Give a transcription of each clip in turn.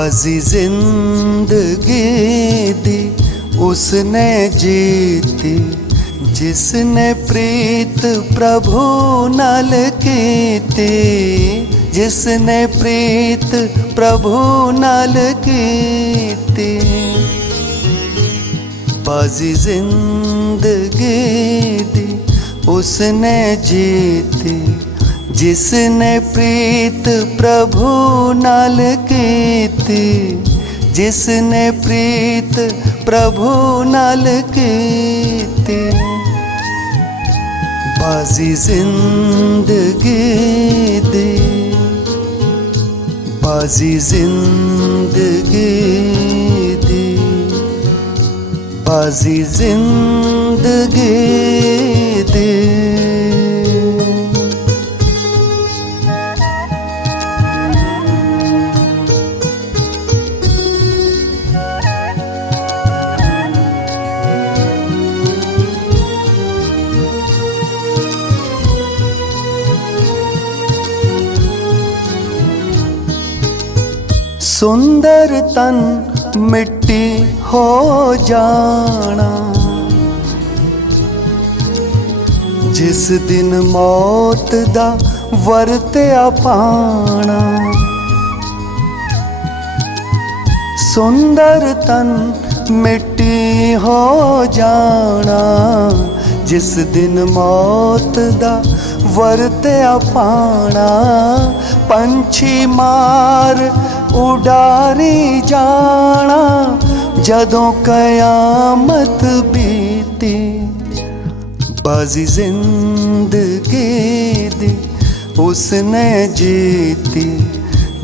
बाजी जिंदगी दी उसने जीती जिसने प्रीत प्रभु नाल कीती, जिसने प्रीत प्रभु नाल कीती। बाजी जिंदगी दी उसने जीती जिसने प्रीत प्रभु नाल कीती, जिसने प्रीत प्रभु नाल कीती। बाजी जिंदगी दी, बाजी जिंदगी दी, बाजी जिंदगी दी। सुंदर तन मिट्टी हो जाना, जिस दिन मौत दा वरत्या पाना। सुंदर तन मिट्टी हो जाना, जिस दिन मौत दा वरत्या पाना। पंछी मार उडारी जाना, जदों कयामत बीती। बाजी जिंदगी दी उसने जीती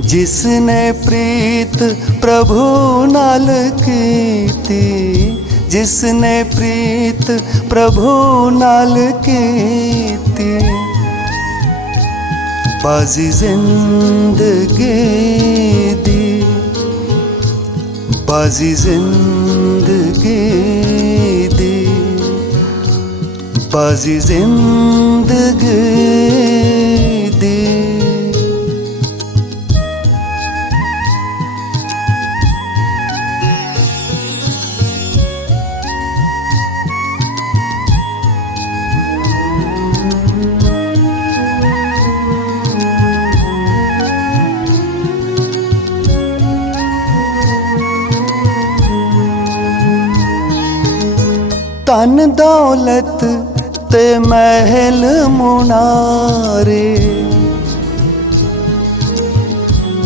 जिसने प्रीत प्रभु नाल कीती, जिसने प्रीत प्रभु नाल कीती। बाजी जिंदगी दी, बाजी जिंदगी दी, बाजी जिंदगी दी। धन दौलत ते महल मुनारे,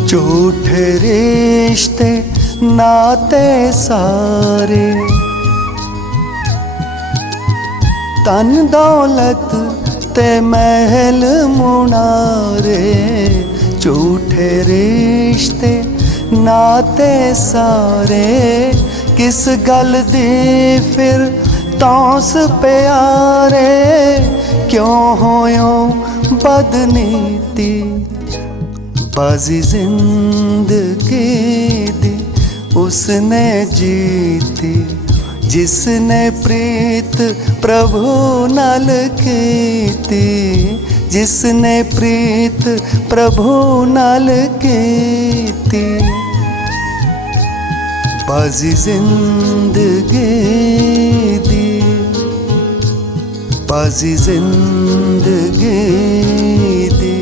झूठे रिश्ते नाते सारे। धन दौलत ते महल मुनारे, झूठे रिश्ते नाते सारे। किस गल दी फिर तौस प्यारे, क्यों होयो बदनीति। बाजी जिंदगी दी उसने जीती जिसने प्रीत प्रभु नाल कीती, जिसने प्रीत प्रभु नाल कीती। बाजी जिंदगी दी, बाजी जिंदगी दी,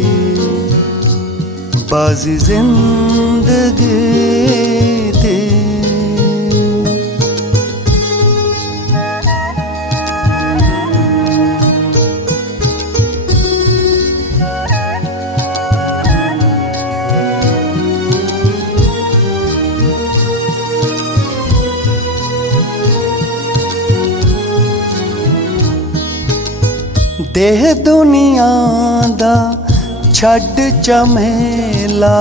बाजी जिंदगी दी। देह दुनिया दा छड़ झमेला,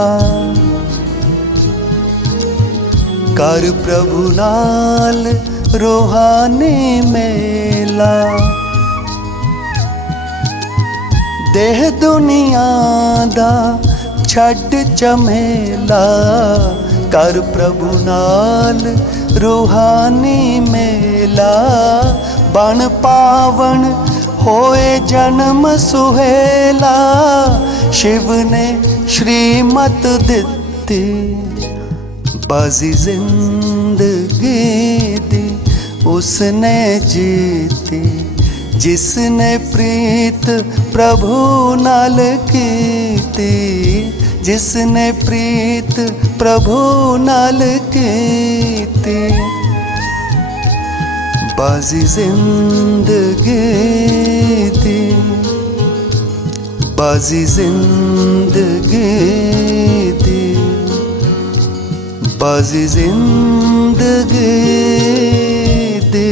कर प्रभु नाल रूहानी मेला। देह दुनिया दा छड़ झमेला, कर प्रभु नाल रूहानी मेला। बन पावन होए जन्म सुहेला, शिव ने श्रीमत दित्ती। बाजी जिंदगी दी उसने जीती जिसने प्रीत प्रभु नाल कीती, जिसने प्रीत प्रभु नाल कीती। बाजी जिंदगी दी, बाजी जिंदगी दी, बाजी जिंदगी दी।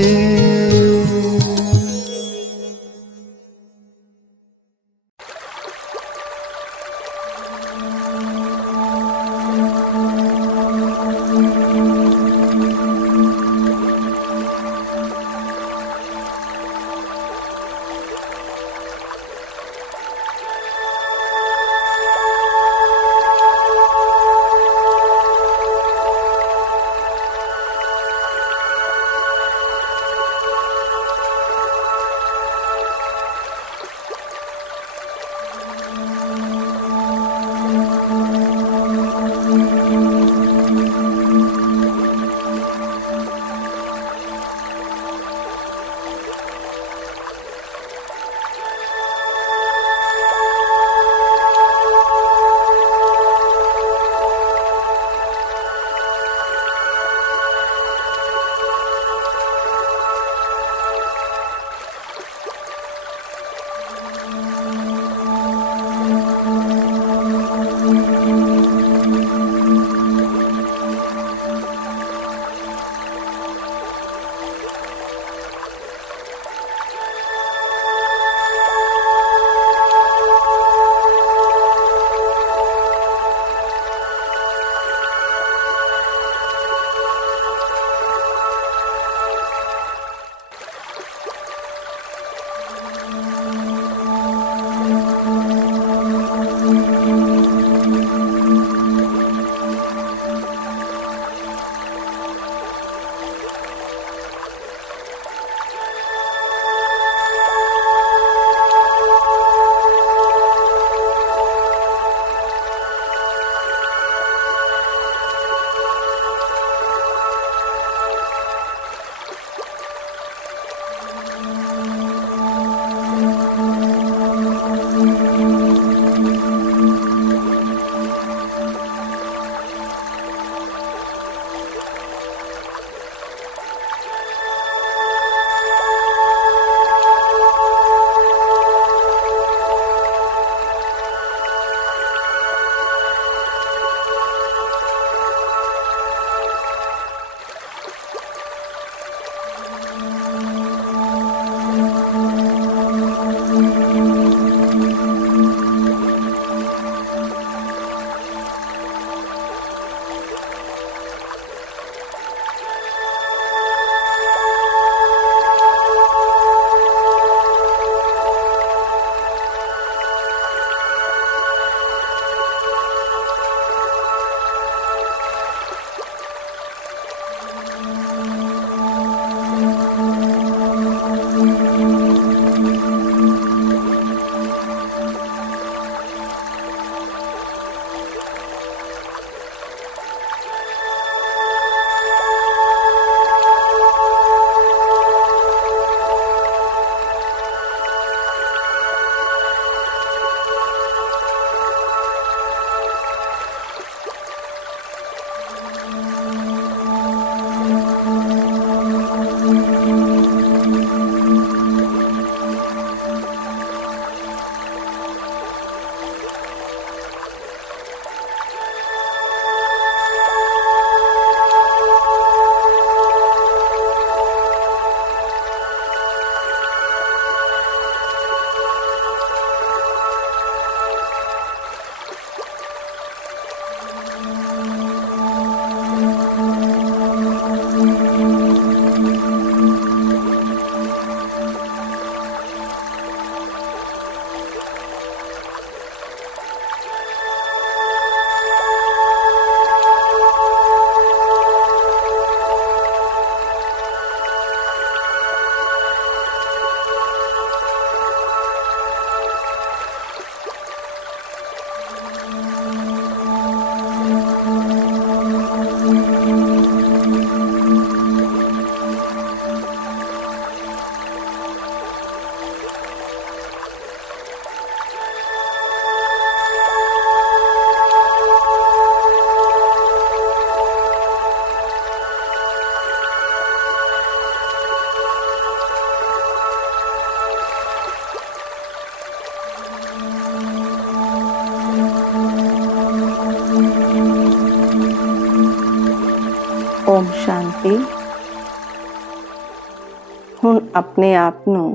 ਆਪਣੇ ਆਪ ਨੂੰ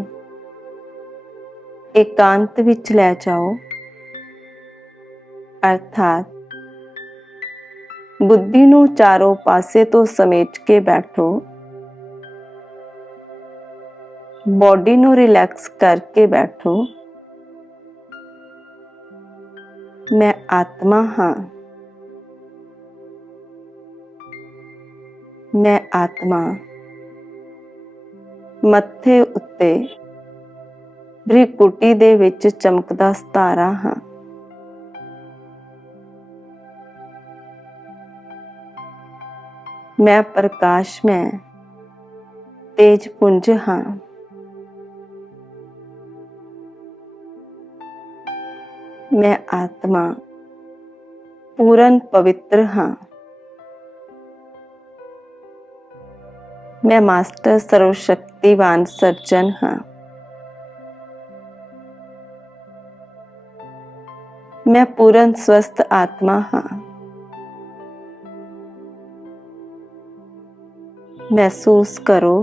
एकांत विच लै जाओ, अर्थात बुद्धि नूं चारों पासे तो समेट के बैठो, बॉडी नूं रिलैक्स करके बैठो। मैं आत्मा हाँ, मैं आत्मा मत्थे उत्ते भ्रिकुटी दे विच चमकदा सितारा हाँ। मैं प्रकाश में तेज पुंज हाँ। मैं आत्मा पूर्ण पवित्र हाँ। मैं मास्टर सर्वशक्तिवान सर्जन हाँ। मैं पूर्ण स्वस्थ आत्मा हाँ। महसूस करो,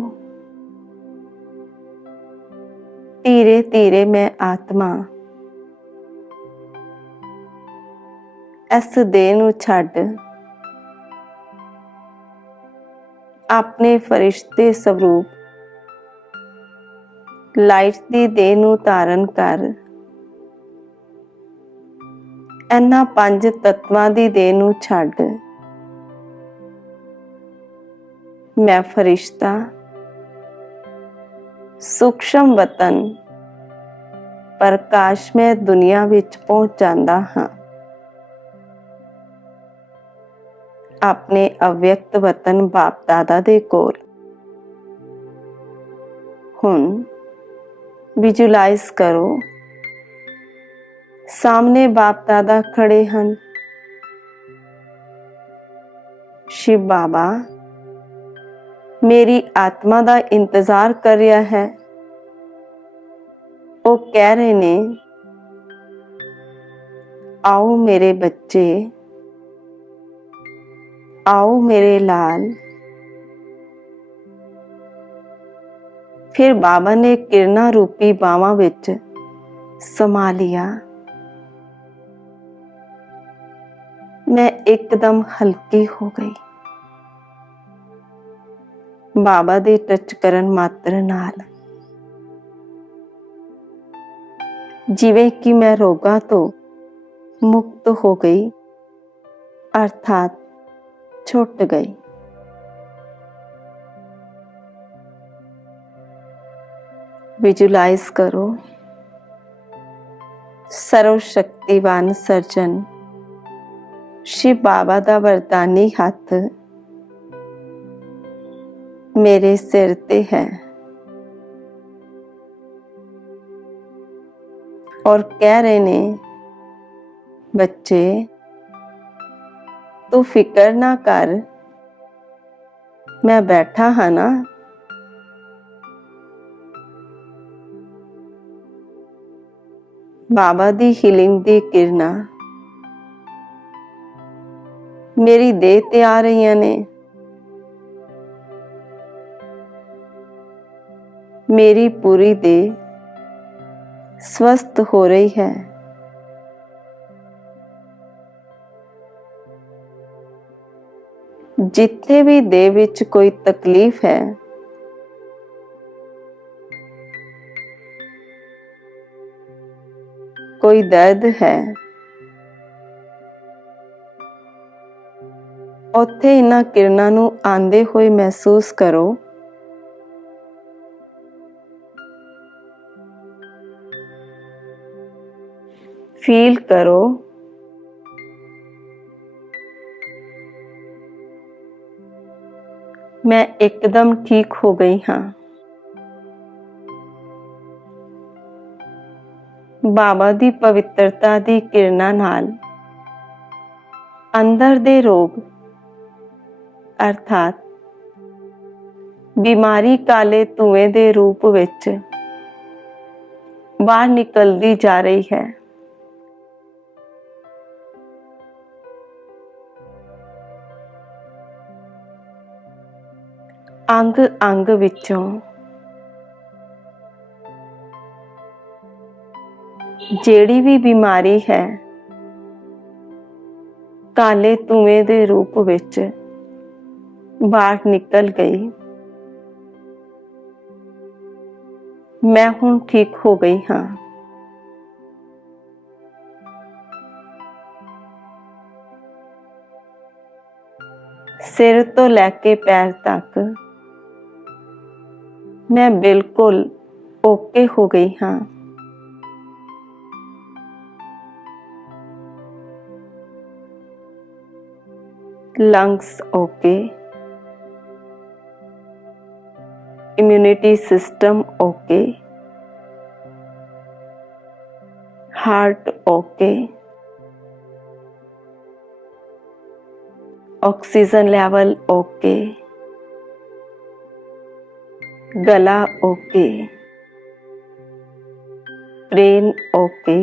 धीरे धीरे मैं आत्मा इस देह नूं छड्ड अपने फरिश्ते स्वरूप लाइट दी देह नूं धारण कर इन्हां पंज तत्वां दी देह नूं छड्ड मैं फरिश्ता सूक्ष्म वतन प्रकाश में दुनिया विच पहुंच जांदा हाँ। अपने अव्यक्त वतन बाप दादा दे कोल हुण विजुलाइज करो, सामने बाप दादा खड़े हन। शिव बाबा मेरी आत्मा दा इंतजार कर रहा है। वो कह रहे ने, आओ मेरे बच्चे, आओ मेरे लाल। फिर बाबा ने किरणा रूपी बावां विच समा लिया। मैं एकदम हल्की हो गई बाबा दे टच करन मात्र नाल, जिवें कि मैं रोगां तो मुक्त हो गई, अर्थात छुट गई। विजुलाइज करो, सर्वशक्तिवान सर्जन शिव बाबा दा वरदानी हथ मेरे सिर ते है और कह रहे ने, बच्चे तू फिकर ना कर, मैं बैठा हाँ ना। बाबा दी हीलिंग दी किरणा मेरी देह ते आ रही ने। मेरी पूरी देह स्वस्थ हो रही है। जिथे भी देह विच कोई तकलीफ है, कोई दर्द है, उत्थे इन्हां किरणां नूं आंदे होए महसूस करो। फील करो, मैं एकदम ठीक हो गई हाँ। बाबा दी पवित्रता दी किरणां नाल अंदर दे रोग अर्थात बीमारी काले धुएं दे रूप विच बाहर निकलती जा रही है। अंग अंग विचों ਜਿਹੜੀ ਵੀ ਬਿਮਾਰੀ ਹੈ ਕਾਲੇ ਧੂਏ ਦੇ ਰੂਪ ਵਿੱਚ ਬਾਹਰ ਨਿਕਲ ਗਈ। ਮੈਂ ਹੁਣ ਠੀਕ ਹੋ ਗਈ ਹਾਂ। ਸਿਰ ਤੋਂ ਲੈ ਕੇ ਪੈਰ ਤੱਕ ਮੈਂ ਬਿਲਕੁਲ ਓਕੇ ਹੋ ਗਈ ਹਾਂ। Lungs okay, immunity system okay, heart okay, oxygen level okay, गला ओके, ब्रेन ओके,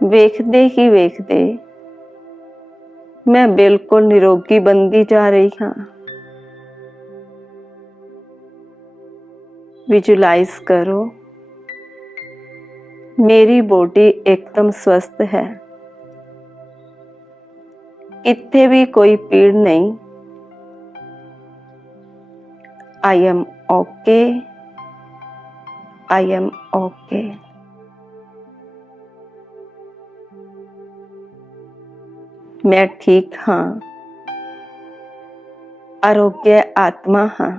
ਵੇਖਦੇ ਹੀ ਵੇਖਦੇ मैं बिल्कुल निरोगी बनती जा रही हाँ। विजुलाइज करो मेरी बॉडी एकदम स्वस्थ है, इत्थे भी कोई पीड़ नहीं। I am okay, I am okay. मैं ठीक हाँ, आरोग्य आत्मा हाँ।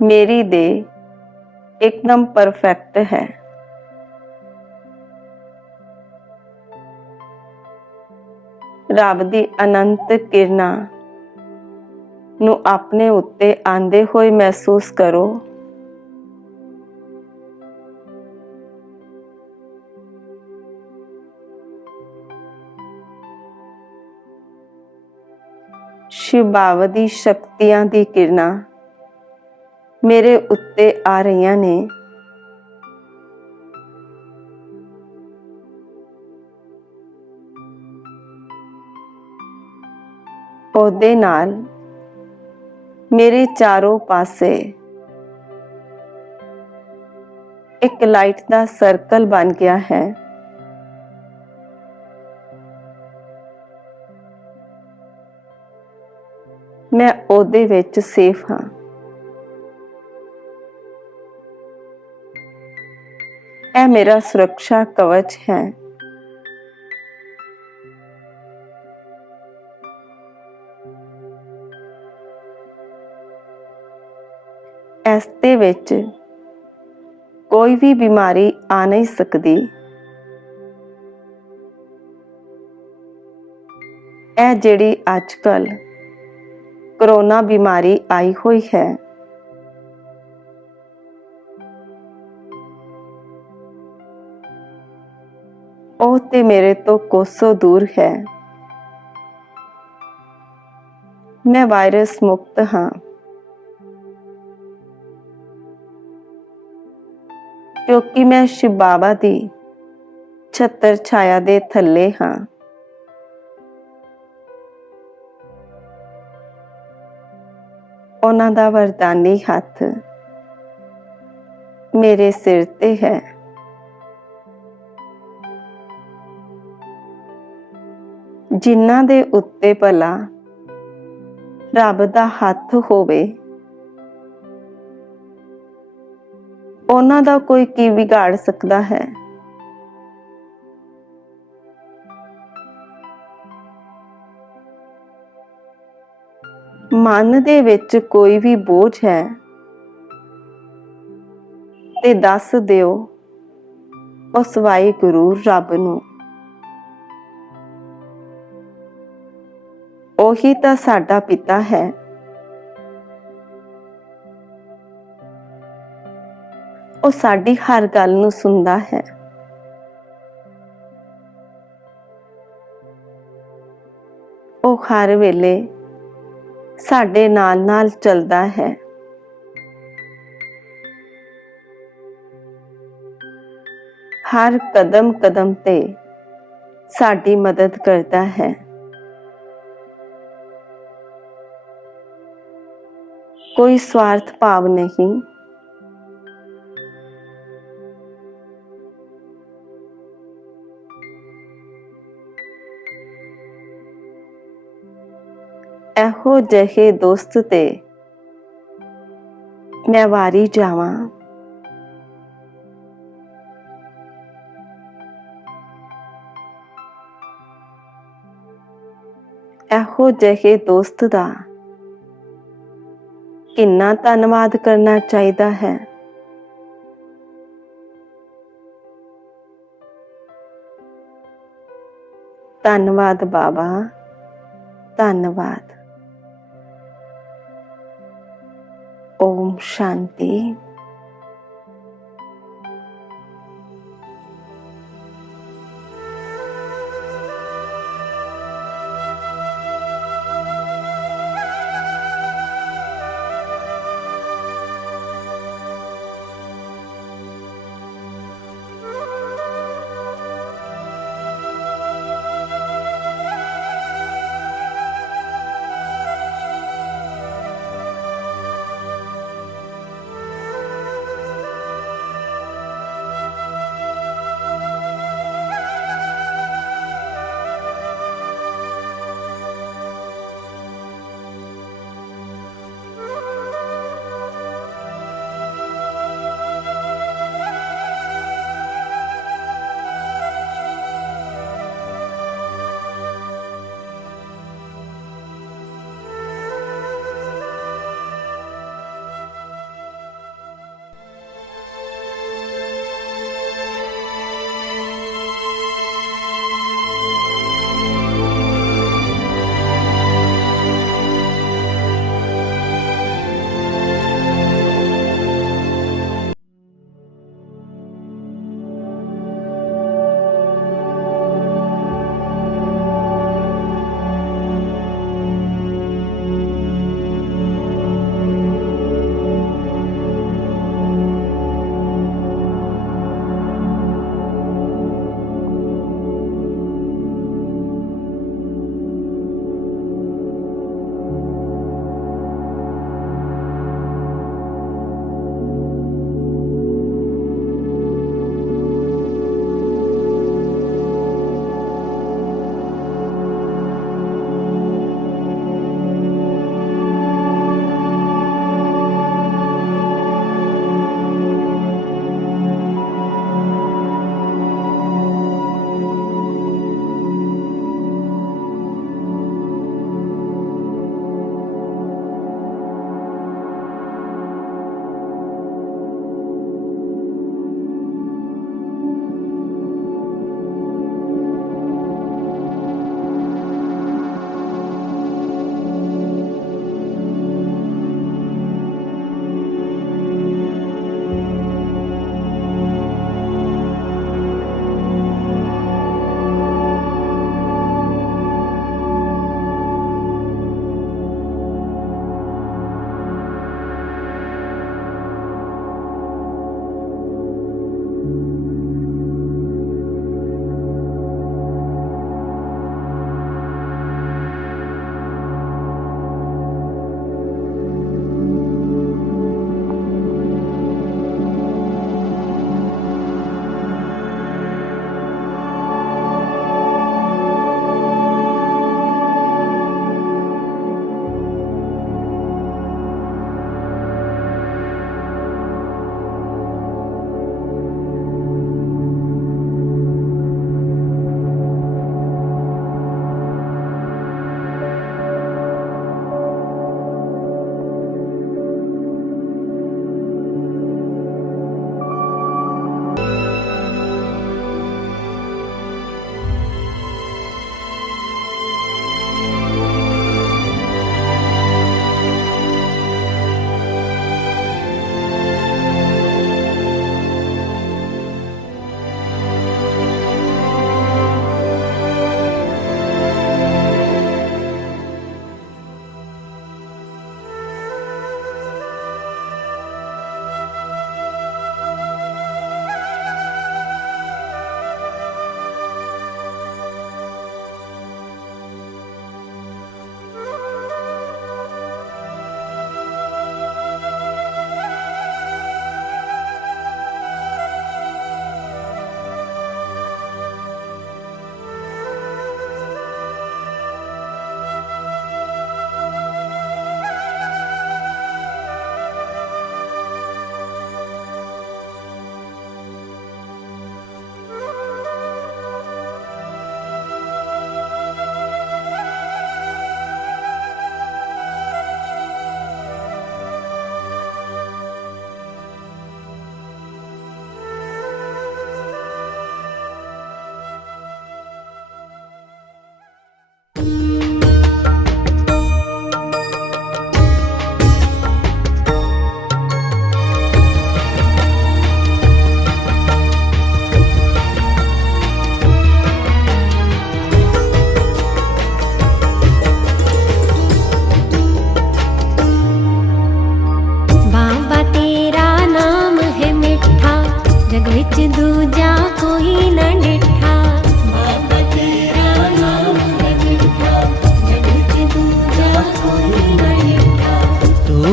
मेरी देह एकदम परफेक्ट है। रब दी अनंत किरना नू अपने उत्ते आंदे होए महसूस करो। शिव बाबा दी शक्तियां दी किरणा मेरे उत्ते आ रही ने। ਉਹਦੇ ਨਾਲ मेरे चारों पासे एक लाइट का सर्कल बन गया है। मैं ਉਹਦੇ ਵਿੱਚ सेफ हाँ। यह मेरा सुरक्षा कवच है। इस दे विच कोई भी बीमारी आ नहीं सकती। यह जिहड़ी अजकल कोरोना बीमारी आई हुई है, ਉਹ ਤੇ मेरे तो कोसों दूर है। मैं वायरस मुक्त हाँ, क्योंकि मैं शिव बाबा दी छत्र छाया दे थल्ले हाँ। उन्हां दा वरदानी हथ मेरे सिर ते है। जिन्हां दे उत्ते भला रब दा हथ होवे, उन्हां दा कोई की बिगाड़ सकता है। मन दे विच कोई भी बोझ है ते दस दिओ उस वाहिगुरू रब नूं। ਉਹੀ ਤਾਂ ਸਾਡਾ ਪਿਤਾ ਹੈ। ਉਹ ਸਾਡੀ ਹਰ ਗੱਲ ਨੂੰ ਸੁਣਦਾ ਹੈ। ਉਹ ਹਰ ਵੇਲੇ ਸਾਡੇ ਨਾਲ ਚੱਲਦਾ ਹੈ। हर कदम कदम ते साडी मदद करता है। कोई स्वार्थ भाव नहीं। ਇਹੋ ਜਿਹੇ ਦੋਸਤ ਤੇ ਮੈਂ ਵਾਰੀ ਜਾਵਾਂ। ਇਹੋ ਜਿਹੇ ਦੋਸਤ ਦਾ ਕਿੰਨਾ ਧੰਨਵਾਦ ਕਰਨਾ ਚਾਹੀਦਾ ਹੈ। ਧੰਨਵਾਦ ਬਾਬਾ, ਧੰਨਵਾਦ। ओम शांति।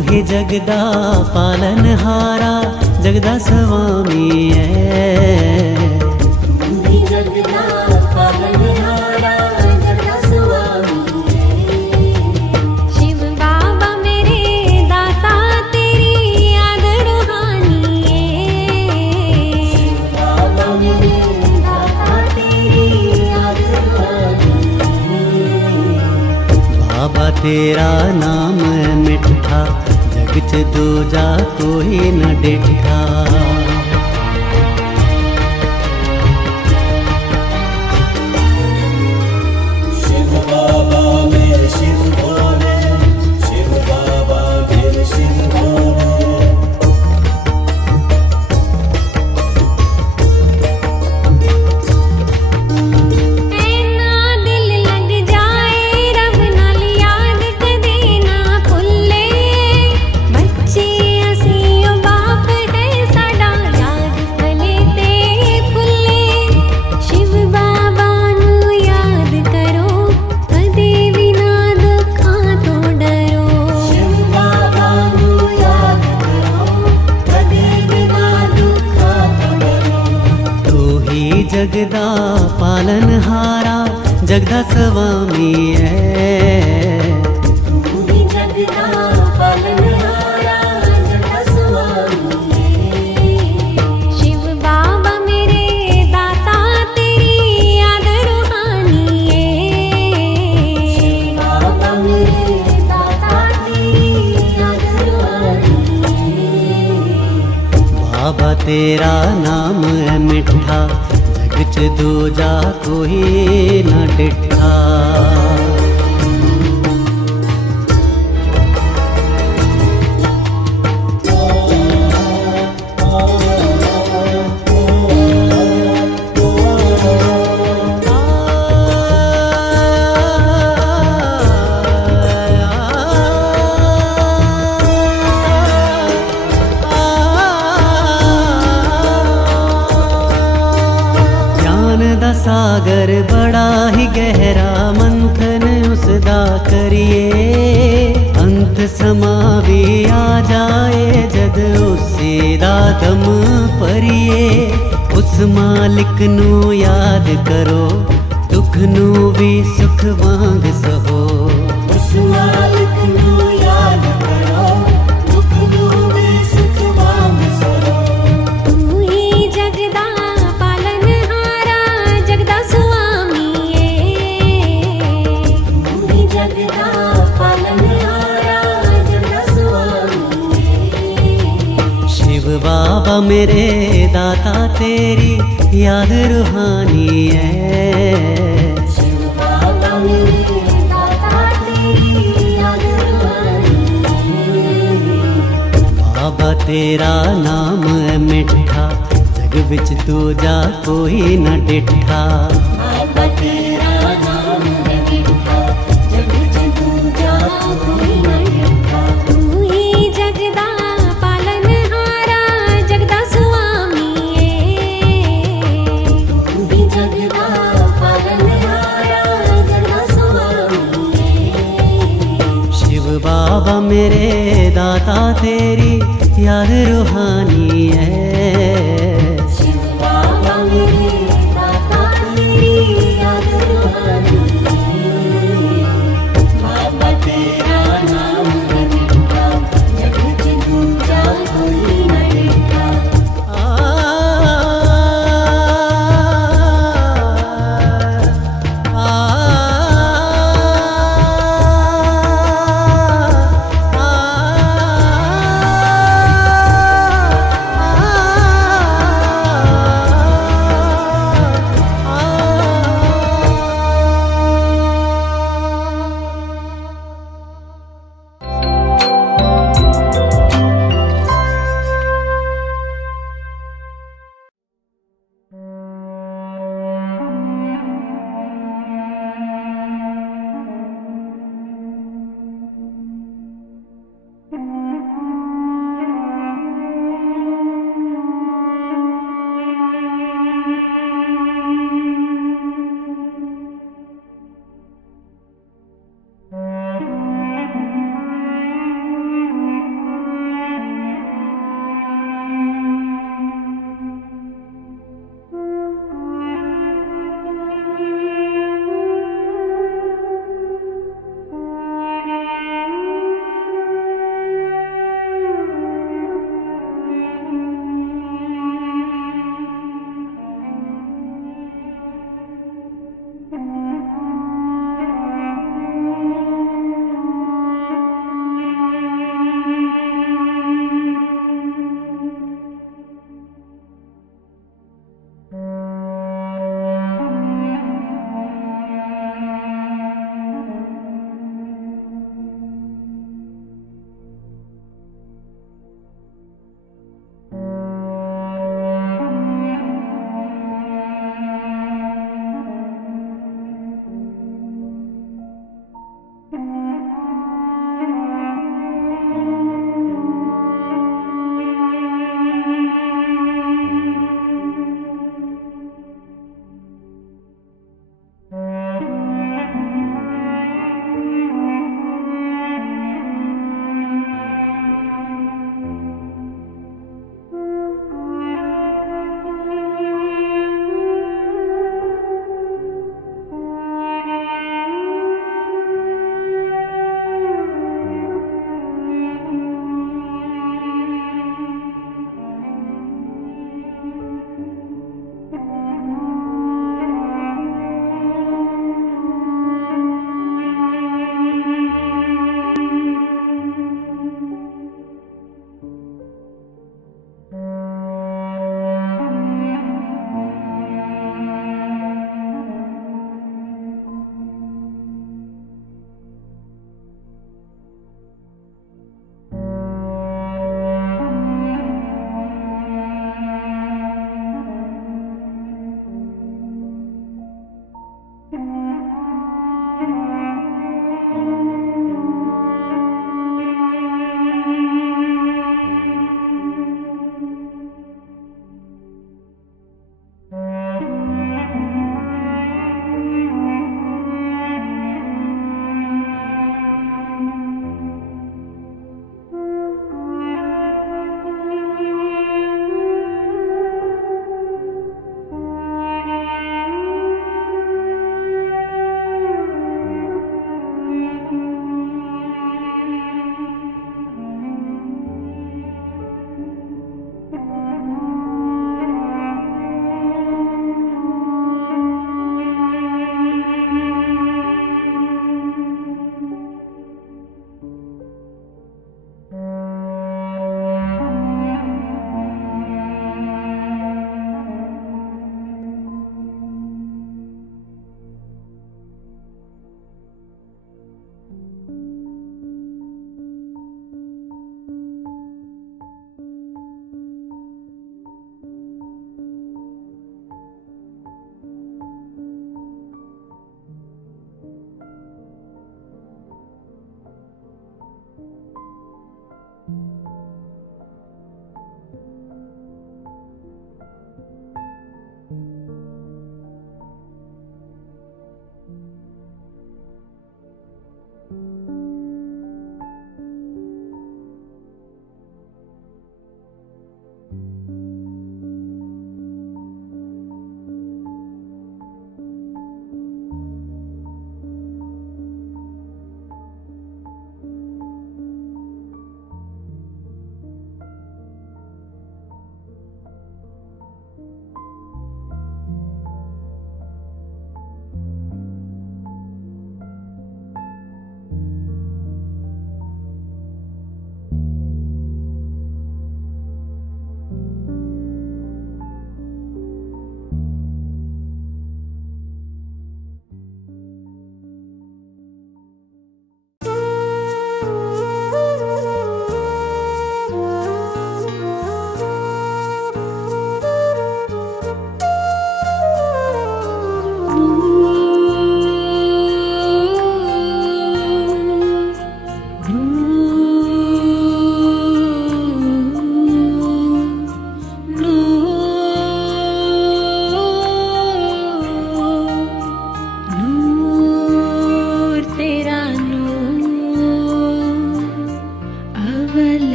ही जगदा पालनहारा जगदा स्वामी है। तू ही जगदा पालनहारा जगदा स्वामी है। शिव बाबा मेरे दाता तेरी याद रूहानी है। शिव बाबा मेरे दाता तेरी याद रूहानी है। बाबा तेरा नाम मिठा जग च दूजा कोई न डिठा। शिव बाबा मेरे शिव भोले, शिव बाबा मेरे शिव भोले। ऐना दिल लग जाए रब नाल याद कदे ना भुल्ले। बच्चे असीं बाप है साडा याद भले ते भुल्ले। शिव बाबा नू याद करो कदे भी ना दुखां तो डरो। शिव बाबा नू याद करो कदे भी ना दुखां तो डरो। तू ही जगदा पालनहारा जगदा स्वामी है। तू ही जगदा पालनहारा जगदा स्वामी है। शिव बाबा मेरे दाता तेरी याद रूहानी है। शिव बाबा मेरे दाता तेरी याद रूहानी है। बाबा तेरा नाम है मिठा जग च दूजा कोई न डिठा। ज्ञान दा सागर बड़ा ही गहरा मंथन उसदा करिए। अंत समा भी आ जाए जद उसी दा दम भरिए। उस मालिक नू याद करो दुख नू भी सुख वांग सहो। उस मालिक नू याद करो दुख नू भी सुख वांग सहो। तू ही जगदा पालनहारा जगदा स्वामी है। तू ही जगदा पालनहारा जगदा स्वामी है। शिव बाबा मेरे दाता तेरी याद रूहानी है। शिव बाबा मेरे दाता तेरी याद रूहानी है। बाबा तेरा नाम है मिठा जग विच दूजा कोई न डिठा। बाबा तेरा नाम है मिठा जग च दूजा कोई न डिठा। तू ही जगदा पालनहारा जगदा स्वामी है। तू ही जगदा पालनहारा जगदा स्वामी है। शिव बाबा मेरे दाता तेरी याद रूहानी है। शिव बाबा मेरे दाता तेरी याद रूहानी है। बाबा तेरा नाम है मिठा जग च दूजा कोई न डिठा। आ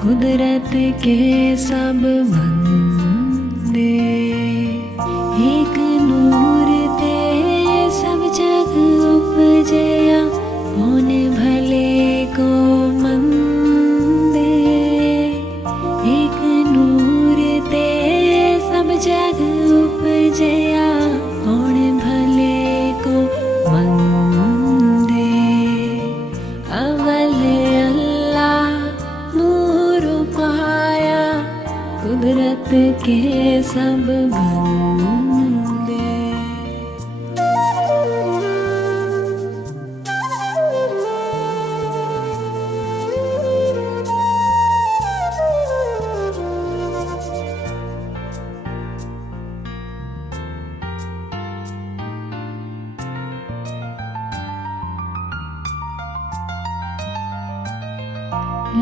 कुदरत के सब बंदे एक नूर ते सब जग उपजया कौन भले को मंदे एक नूर ते सब जग उपजया कौन भले को मंदे अवल अल्लाह नूर पाया कुदरत के सब बंदे।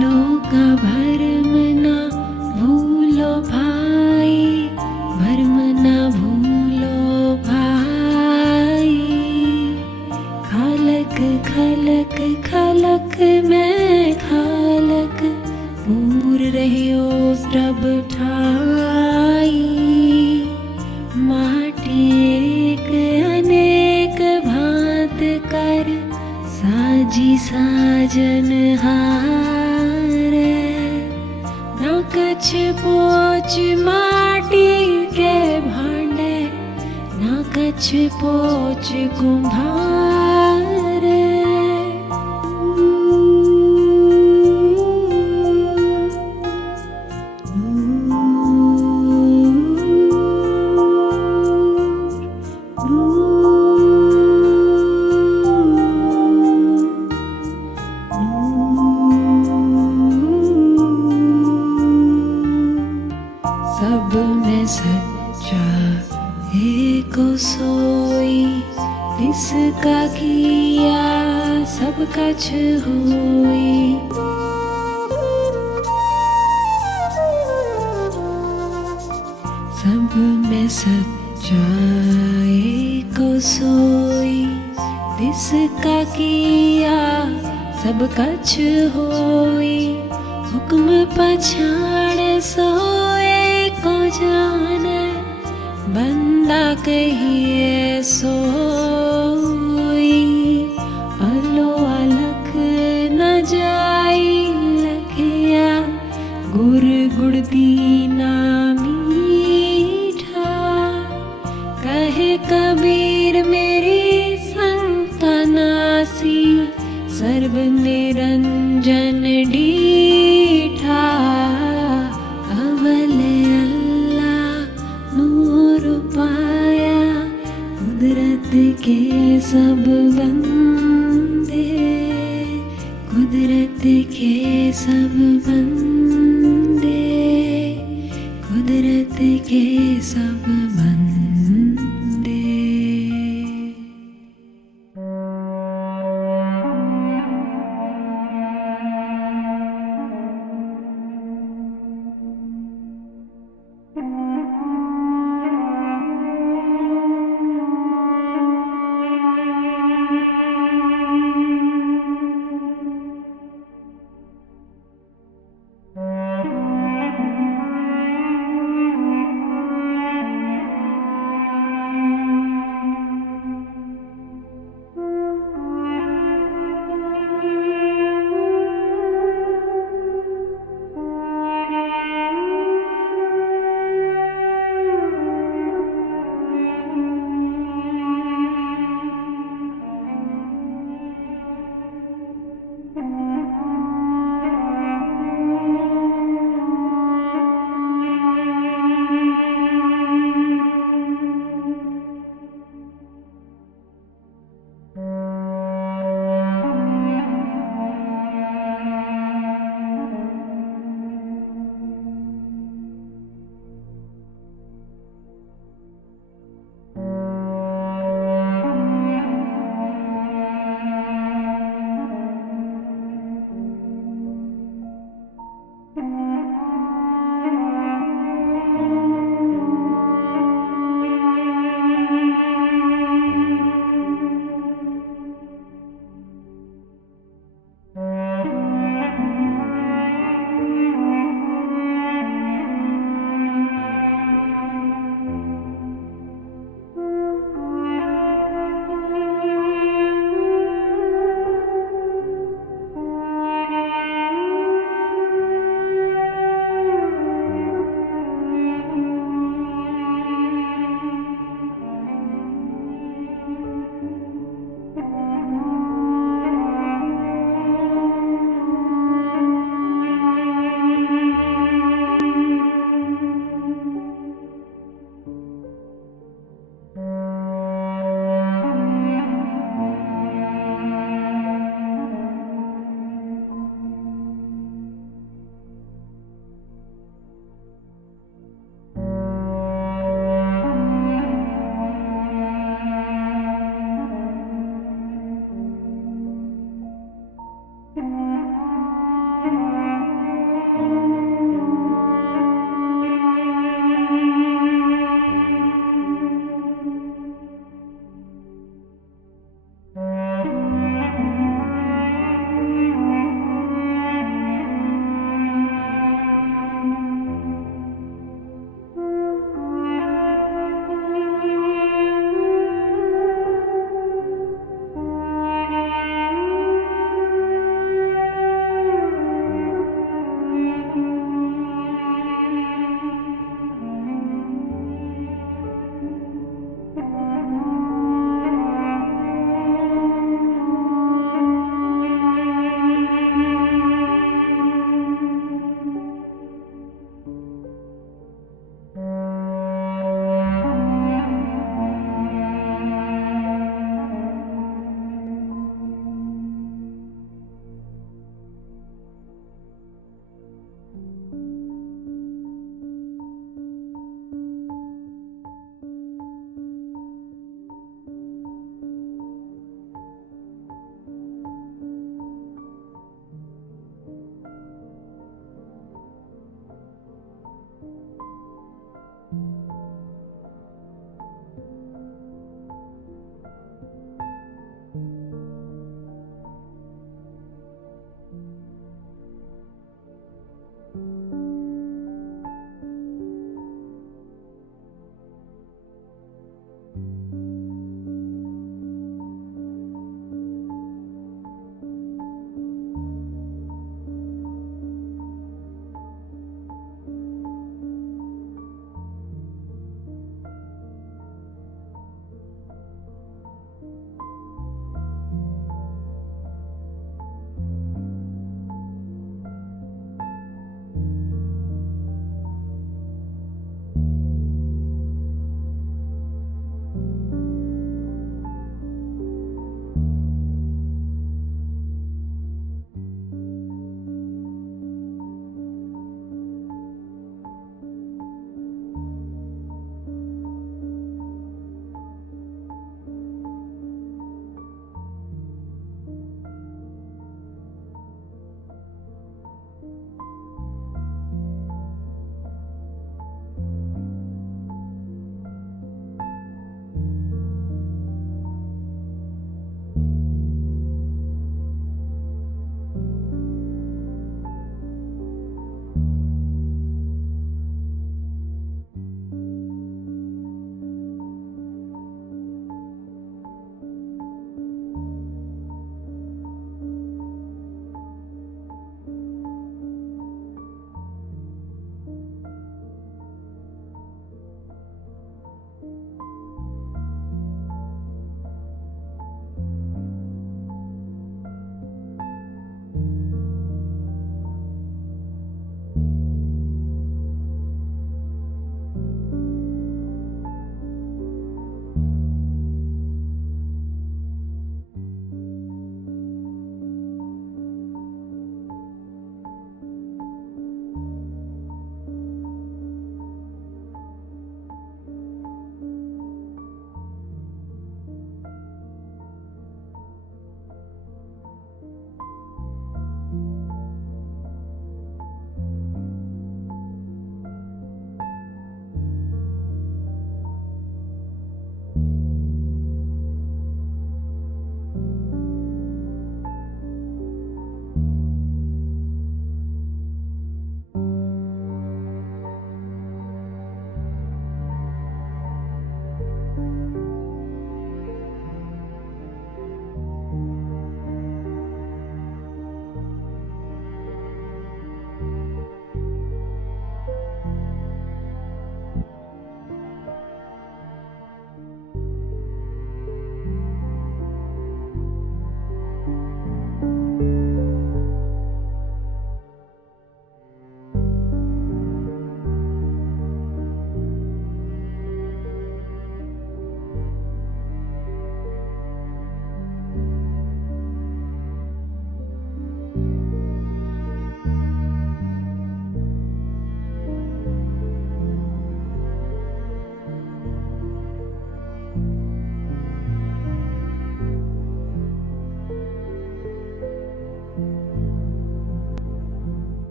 लोका भरम ना भूलो भाई, भरम ना भूलो भाई। खालक खलक खलक में खालक पूर रहियो सब ठाई। माटी एक अनेक भांत कर साजी साजन हार। ना कछ पोच माटी के भांडे, ना कछ पोच कुम्हार। सब में सच्चा एको सोई, जिसका किया सब कछ होई। सब में सच्चा एको सोई, जिसका किया सब कछ होई। हुक्म पछाड़ सोए को जाने, बंदा कहिए सोई। अलो अलख न जाई लखिया, गुर गुड़ दीना मीठा। कहे कबीर मेरी संता नासी, सर्व निरंजन डीठा। अवल अल्लाह नूर पाया कुदरत के सब बंदे, कुदरत के सब बंदे, कुदरत के सब बंदे।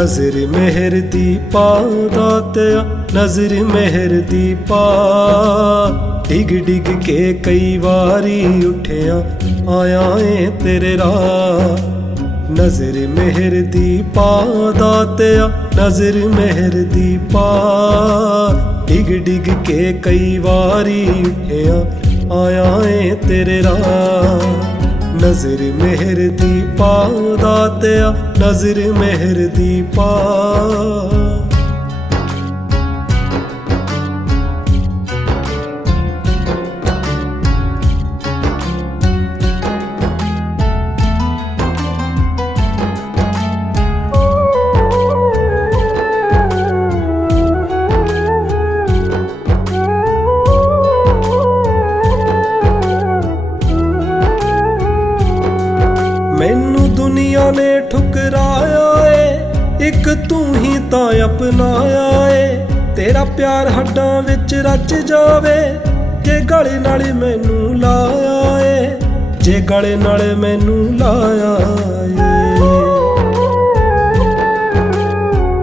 ਨਜ਼ਰ ਮਿਹਰ ਦੀ ਪਾ ਦਾਤਿਆ, ਨਜ਼ਰ ਮਿਹਰ ਦੀ ਪਾ। ਡਿੱਗ ਡਿੱਗ ਕੇ ਕਈ ਵਾਰੀ ਉੱਠਿਆ, ਆਇਆ ਏ ਤੇਰੇ ਰਾਹ। ਨਜ਼ਰ ਮਿਹਰ ਦੀ ਪਾ ਦਾਤਿਆ, ਨਜ਼ਰ ਮਿਹਰ ਦੀ ਪਾ। ਡਿੱਗ ਡਿੱਗ ਕੇ ਕਈ ਵਾਰੀ ਉੱਠਿਆ, ਆਇਆ ਏ ਤੇਰੇ ਰਾਹ। ਨਜ਼ਰ ਮਿਹਰ ਦੀ ਪਾ ਦਾਤਿਆ, ਨਜ਼ਰ ਮਿਹਰ ਦੀ ਪਾ। ਮੈਨੂੰ ਦੁਨੀਆ ਨੇ ਠੁਕਰਾਇਆ ਏ, ਇੱਕ ਤੂੰ ਹੀ ਤਾਂ ਅਪਣਾਇਆ ਏ। ਤੇਰਾ ਪਿਆਰ ਹੱਡਾਂ ਵਿੱਚ ਰਚ ਜਾਵੇ, ਜੇ ਗਲੇ ਨਾਲ ਮੈਨੂੰ ਲਾਇਆ ਏ, ਜੇ ਗਲੇ ਨਾਲ ਮੈਨੂੰ ਲਾਇਆ ਏ।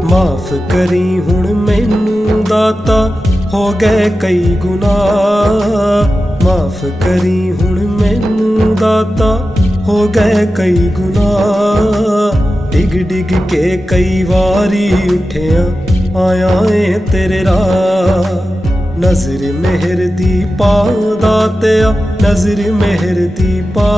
ਮਾਫ ਕਰੀ ਹੁਣ ਮੈਨੂੰ ਦਾਤਾ, ਹੋ ਗਏ ਕਈ ਗੁਨਾਹ। ਮਾਫ ਕਰੀ ਹੁਣ ਮੈਨੂੰ ਦਾਤਾ, ਹੋ ਗਏ ਕਈ ਗੁਨਾਹ। ਡਿੱਗ ਡਿੱਗ ਕੇ ਕਈ ਵਾਰੀ ਉੱਠਿਆ, ਆਇਆ ਏ ਤੇਰੇ ਰਾਹ। ਨਜ਼ਰ ਮਿਹਰ ਦੀ ਪਾ ਦਾਤਿਆ, ਨਜ਼ਰ ਮਿਹਰ ਦੀ ਪਾ।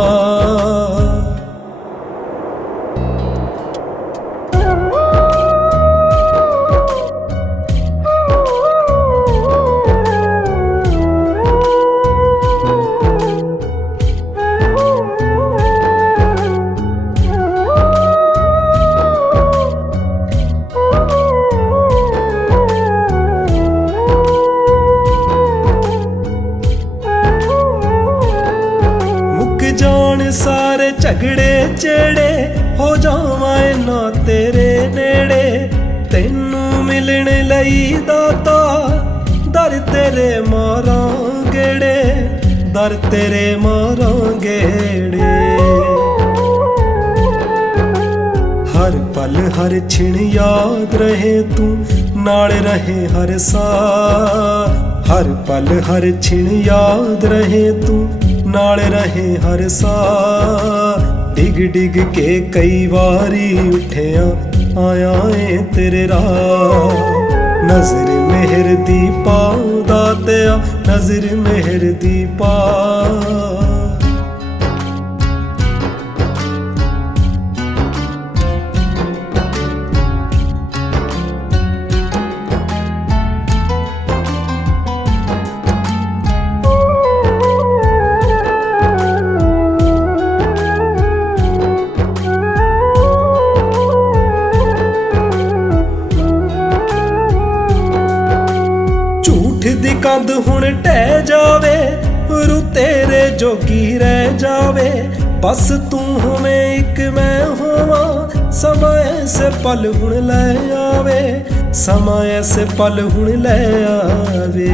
ਜਾਣ ਸਾਰੇ ਝਗੜੇ ਚਿਹੜੇ, ਹੋ ਜਾਵਾਂ ਨਾ ਤੇਰੇ ਨੇੜੇ। ਤੈਨੂੰ ਮਿਲਣ ਲਈ ਦਾਤਾ, ਦਰ ਤੇਰੇ ਮਾਰਾਂ ਗੇੜੇ, ਦਰ ਤੇਰੇ ਮਾਰਾਂ ਗੇੜੇ। ਹਰ ਪਲ ਹਰ ਛਿਣ ਯਾਦ ਰਹੇ ਤੂੰ, ਨਾਲ ਰਹੇ ਹਰ ਸਾਹ। ਹਰ ਪਲ ਹਰ ਛਿਣ ਯਾਦ ਰਹੇ ਤੂੰ, ਨਾਲ ਰਹੇ ਹਰ ਸਾਹ। ਡਿੱਗ ਡਿੱਗ ਕੇ ਕਈ ਵਾਰੀ ਉੱਠਿਆ, ਆਇਆ ਏ ਤੇਰੇ ਰਾਹ। ਨਜ਼ਰ ਮਿਹਰ ਦੀ ਪਾ ਦਾਤਿਆ, ਨਜ਼ਰ ਮਿਹਰ ਦੀ ਪਾ। ਝੂਠ ਦੀ ਕੰਧ ਹੁਣ ਢਹਿ ਜਾਵੇ, ਰੂ ਤੇਰੇ ਜੋਗੀ ਰਹਿ ਜਾਵੇ। ਬਸ ਤੂੰ ਹੋਵੇਂ ਇੱਕ ਮੈਂ ਹੋਵਾਂ, ਸਮਾਂ ਐਸੇ ਪਲ ਹੁਣ ਲੈ ਆਵੇ, ਸਮਾਂ ਐਸੇ ਪਲ ਹੁਣ ਲੈ ਆਵੇ।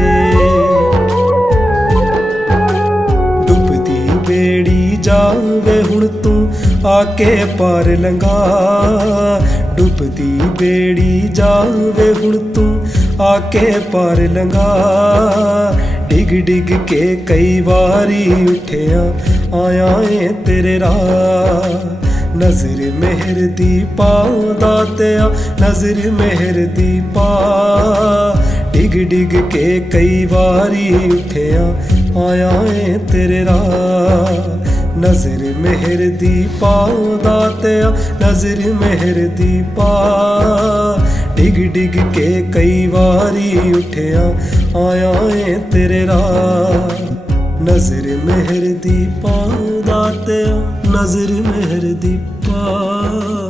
ਡੁੱਬਦੀ ਬੇੜੀ ਜਾਵੇ ਹੁਣ ਤੂੰ, ਆ ਕੇ ਪਾਰ ਲੰਘਾ। ਡੁੱਬਦੀ ਬੇੜੀ ਜਾਵੇ ਹੁਣ ਤੂੰ, ਆ ਕੇ ਪਾਰ ਲੰਘਾ। ਡਿੱਗ ਡਿੱਗ ਕੇ ਕਈ ਵਾਰੀ ਉੱਠਿਆ, ਆਇਆ ਏ ਤੇਰੇ ਰਾਹ। ਨਜ਼ਰ ਮਿਹਰ ਦੀ ਪਾ ਦਾਤਿਆ, ਨਜ਼ਰ ਮਿਹਰ ਦੀ ਪਾ। ਡਿੱਗ ਡਿੱਗ ਕੇ ਕਈ ਵਾਰੀ ਉੱਠਿਆ, ਆਇਆ ਏ ਤੇਰੇ ਰਾਹ। ਨਜ਼ਰ ਮਿਹਰ ਦੀ ਪਾ ਦਾਤਿਆ, ਨਜ਼ਰ ਮਿਹਰ ਦੀ ਪਾ। ਡਿੱਗ ਡਿੱਗ ਕੇ ਕਈ ਵਾਰੀ ਉੱਠਿਆ, ਆਇਆ ਏ ਤੇਰੇ ਰਾਹ। ਨਜ਼ਰ ਮਿਹਰ ਦੀ ਪਾ ਦਾਤਿਆ, ਨਜ਼ਰ ਮਿਹਰ ਦੀ ਪਾ।